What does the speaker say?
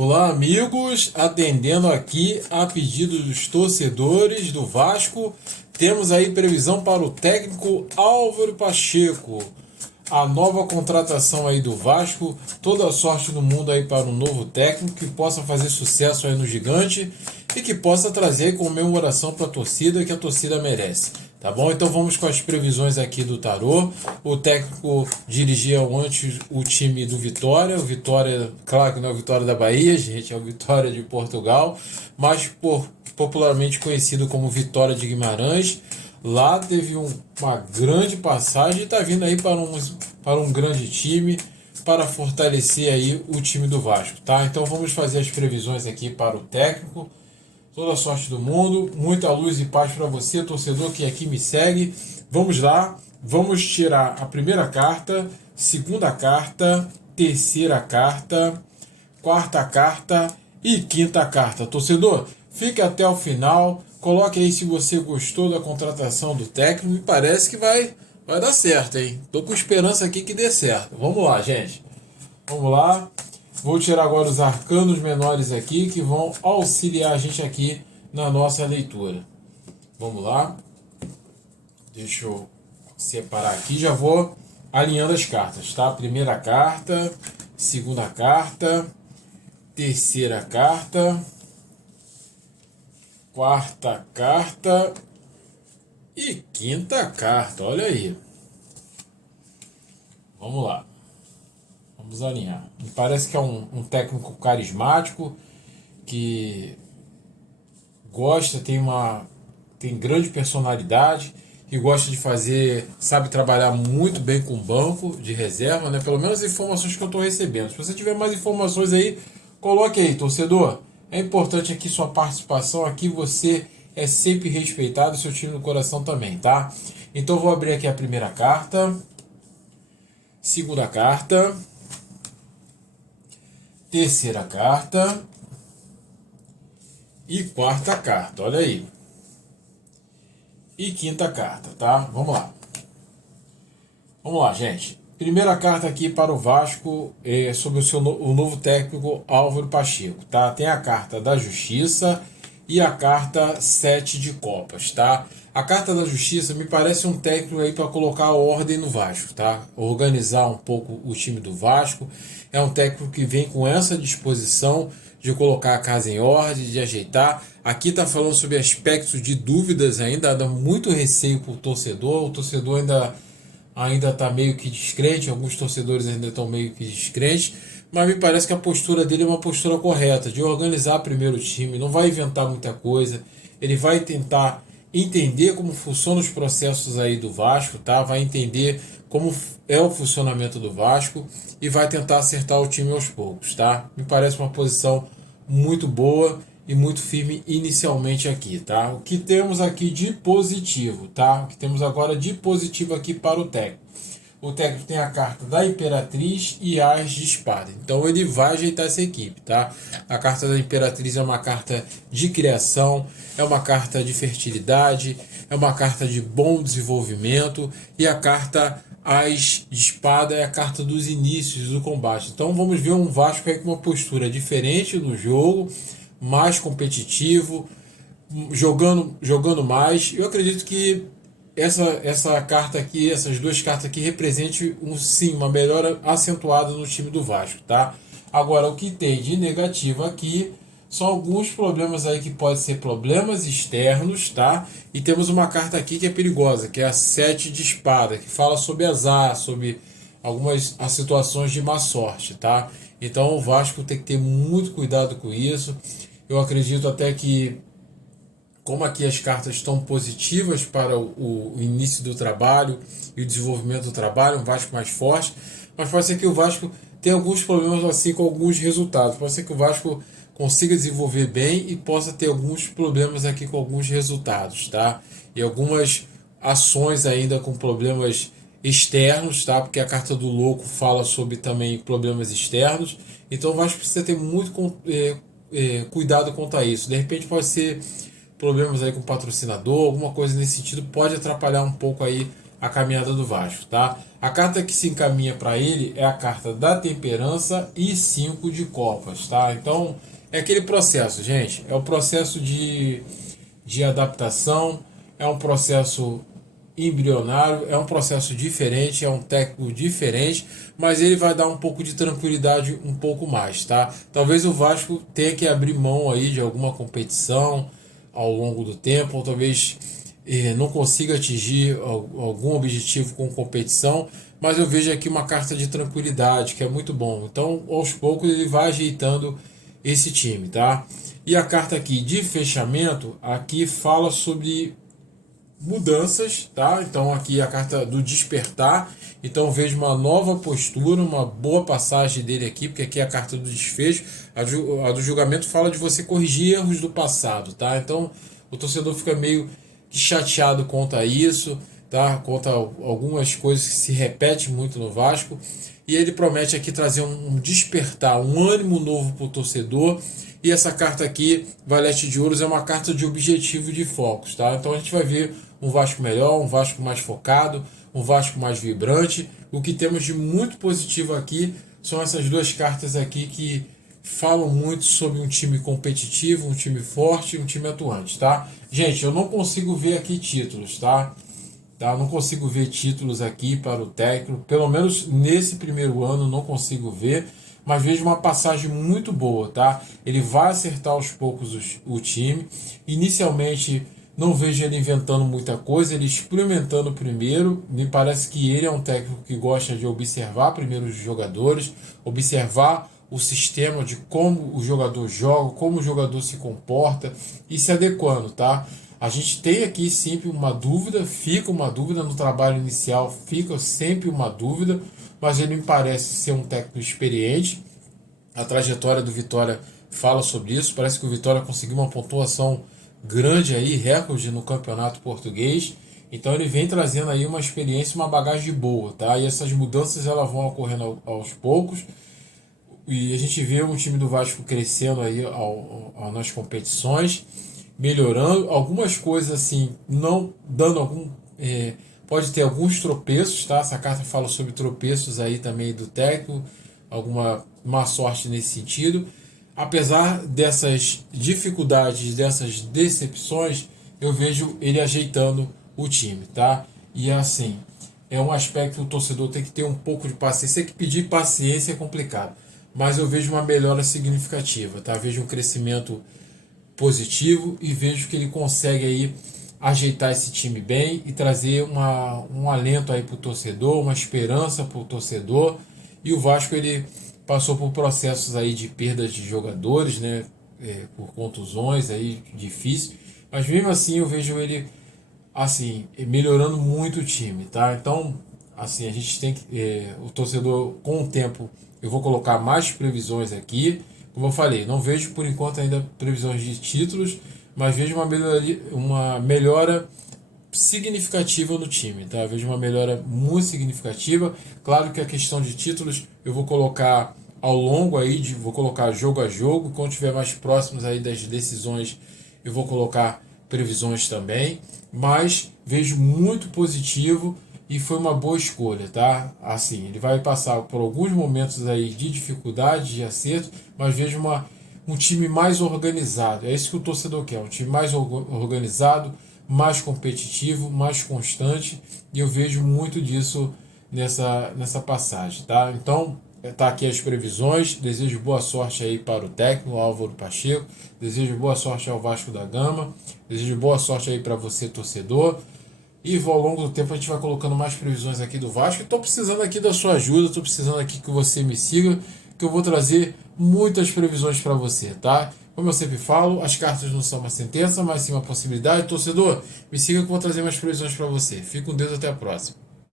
Olá, amigos. Atendendo aqui a pedido dos torcedores do Vasco, temos aí previsão para o técnico Álvaro Pacheco. A nova contratação aí do Vasco, toda a sorte do mundo aí para um novo técnico que possa fazer sucesso aí no Gigante e que possa trazer comemoração para a torcida que a torcida merece. Tá bom? Então vamos com as previsões aqui do Tarô. O técnico dirigia antes o time do Vitória. O Vitória, claro que não é o Vitória da Bahia, gente, é o Vitória de Portugal, mas popularmente conhecido como Vitória de Guimarães. Lá teve uma grande passagem e está vindo aí para um grande time para fortalecer aí o time do Vasco, tá? Então vamos fazer as previsões aqui para o técnico. Toda a sorte do mundo, muita luz e paz para você, torcedor que aqui me segue. Vamos lá, vamos tirar a primeira carta, segunda carta, terceira carta, quarta carta e quinta carta. Torcedor, fique até o final, coloque aí se você gostou da contratação do técnico. Me parece que vai dar certo, hein? Tô com esperança aqui que dê certo. Vamos lá, gente. Vamos lá. Vou tirar agora os arcanos menores aqui que vão auxiliar a gente aqui na nossa leitura. Vamos lá. Deixa eu separar aqui. Já vou alinhando as cartas, tá? Primeira carta, segunda carta, terceira carta, quarta carta e quinta carta. Olha aí. Vamos lá. Vamos alinhar. Me parece que é um técnico carismático que gosta, tem grande personalidade e gosta de fazer, sabe trabalhar muito bem com o banco de reserva, né? Pelo menos as informações que eu estou recebendo. Se você tiver mais informações aí, coloque aí, torcedor. É importante aqui sua participação, aqui você é sempre respeitado, seu time no coração também, tá? Então eu vou abrir aqui a primeira carta, segunda carta, terceira carta e quarta carta, olha aí. E quinta carta, tá? Vamos lá. Vamos lá, gente. Primeira carta aqui para o Vasco é sobre o novo técnico Álvaro Pacheco, tá? Tem a carta da Justiça e a carta 7 de Copas, tá? A carta da Justiça me parece um técnico aí para colocar ordem no Vasco, tá? Organizar um pouco o time do Vasco. É um técnico que vem com essa disposição de colocar a casa em ordem, de ajeitar. Aqui tá falando sobre aspectos de dúvidas ainda, dá muito receio para o torcedor. O torcedor ainda está meio que descrente, alguns torcedores ainda estão meio que descrentes, mas me parece que a postura dele é uma postura correta, de organizar primeiro o time, não vai inventar muita coisa, ele vai tentar entender como funcionam os processos aí do Vasco, tá? Vai entender como é o funcionamento do Vasco e vai tentar acertar o time aos poucos, tá? Me parece uma posição muito boa e muito firme inicialmente aqui, tá? O que temos aqui de positivo, tá? O que temos agora de positivo aqui para o técnico. O técnico tem a carta da Imperatriz e as de espada. Então ele vai ajeitar essa equipe, tá? A carta da Imperatriz é uma carta de criação, é uma carta de fertilidade, é uma carta de bom desenvolvimento e a carta as de espada é a carta dos inícios do combate. Então vamos ver um Vasco aí com uma postura diferente no jogo, mais competitivo, jogando mais. Eu acredito que essa carta aqui, essas duas cartas aqui representem sim, uma melhora acentuada no time do Vasco, tá? Agora o que tem de negativo aqui são alguns problemas aí que podem ser problemas externos, tá? E temos uma carta aqui que é perigosa, que é a 7 de espada, que fala sobre azar, sobre algumas as situações de má sorte, tá? Então o Vasco tem que ter muito cuidado com isso. Eu acredito até que, como aqui as cartas estão positivas para o início do trabalho e o desenvolvimento do trabalho, um Vasco mais forte, mas pode ser que o Vasco tenha alguns problemas assim com alguns resultados. Pode ser que o Vasco consiga desenvolver bem e possa ter alguns problemas aqui com alguns resultados, tá? E algumas ações ainda com problemas externos, tá? Porque a carta do louco fala sobre também problemas externos. Então o Vasco precisa ter muito cuidado quanto a isso. De repente pode ser problemas aí com patrocinador, alguma coisa nesse sentido pode atrapalhar um pouco aí a caminhada do Vasco, tá? A carta que se encaminha para ele é a carta da temperança e 5 de copas, tá? Então é aquele processo, gente, é o processo de adaptação, é um processo embrionário, é um processo diferente, é um técnico diferente, mas ele vai dar um pouco de tranquilidade um pouco mais, tá? Talvez o Vasco tenha que abrir mão aí de alguma competição ao longo do tempo, ou talvez não consiga atingir algum objetivo com competição, mas eu vejo aqui uma carta de tranquilidade, que é muito bom. Então, aos poucos ele vai ajeitando esse time, tá? E a carta aqui de fechamento, aqui fala sobre mudanças, tá? Então aqui a carta do despertar, então vejo uma nova postura, uma boa passagem dele aqui, porque aqui é a carta do desfecho, a do julgamento fala de você corrigir erros do passado, tá? Então o torcedor fica meio que chateado quanto a isso, tá? Quanto a algumas coisas que se repetem muito no Vasco, e ele promete aqui trazer um despertar, um ânimo novo para o torcedor. E essa carta aqui, Valete de Ouros, é uma carta de objetivo e de focos, tá? Então a gente vai ver um Vasco melhor, um Vasco mais focado, um Vasco mais vibrante. O que temos de muito positivo aqui são essas duas cartas aqui que falam muito sobre um time competitivo, um time forte, um time atuante, tá? Gente, eu não consigo ver aqui títulos, tá? Não consigo ver títulos aqui para o técnico, pelo menos nesse primeiro ano não consigo ver, mas vejo uma passagem muito boa, tá? Ele vai acertar aos poucos o time. Inicialmente não vejo ele inventando muita coisa, ele experimentando primeiro. Me parece que ele é um técnico que gosta de observar primeiro os jogadores, observar o sistema de como o jogador joga, como o jogador se comporta e se adequando, tá? A gente tem aqui sempre uma dúvida, fica uma dúvida no trabalho inicial, fica sempre uma dúvida, mas ele me parece ser um técnico experiente. A trajetória do Vitória fala sobre isso, parece que o Vitória conseguiu uma pontuação grande aí, recorde no campeonato português, então ele vem trazendo aí uma experiência, uma bagagem boa, tá? E essas mudanças elas vão ocorrendo aos poucos, e a gente vê o time do Vasco crescendo aí nas competições, melhorando, algumas coisas assim, não dando pode ter alguns tropeços, tá? Essa carta fala sobre tropeços aí também do técnico, alguma má sorte nesse sentido. Apesar dessas dificuldades, dessas decepções, eu vejo ele ajeitando o time, tá? E assim, é um aspecto que o torcedor tem que ter um pouco de paciência. Sei que pedir paciência é complicado, mas eu vejo uma melhora significativa, tá? Vejo um crescimento positivo e vejo que ele consegue aí ajeitar esse time bem e trazer um alento aí para o torcedor, uma esperança para o torcedor. E o Vasco ele passou por processos aí de perdas de jogadores, né, por contusões aí difícil, mas mesmo assim eu vejo ele assim melhorando muito o time, tá? Então assim a gente tem que o torcedor com o tempo eu vou colocar mais previsões aqui. Como eu falei, não vejo por enquanto ainda previsões de títulos, mas vejo uma melhora significativa no time, tá? Eu vejo uma melhora muito significativa. Claro que a questão de títulos eu vou colocar ao longo aí, vou colocar jogo a jogo. Quando estiver mais próximos aí das decisões, eu vou colocar previsões também. Mas vejo muito positivo e foi uma boa escolha, tá? Assim, ele vai passar por alguns momentos aí de dificuldade, de acerto, mas vejo um time mais organizado. É isso que o torcedor quer, um time mais organizado, mais competitivo, mais constante, e eu vejo muito disso nessa passagem, tá? Então, tá aqui as previsões. Desejo boa sorte aí para o técnico Álvaro Pacheco, desejo boa sorte ao Vasco da Gama, desejo boa sorte aí para você, torcedor. E ao longo do tempo a gente vai colocando mais previsões aqui do Vasco. Estou precisando aqui da sua ajuda, estou precisando aqui que você me siga, que eu vou trazer muitas previsões para você, tá? Como eu sempre falo, as cartas não são uma sentença, mas sim uma possibilidade. Torcedor, me siga que eu vou trazer mais previsões para você. Fique com Deus, até a próxima.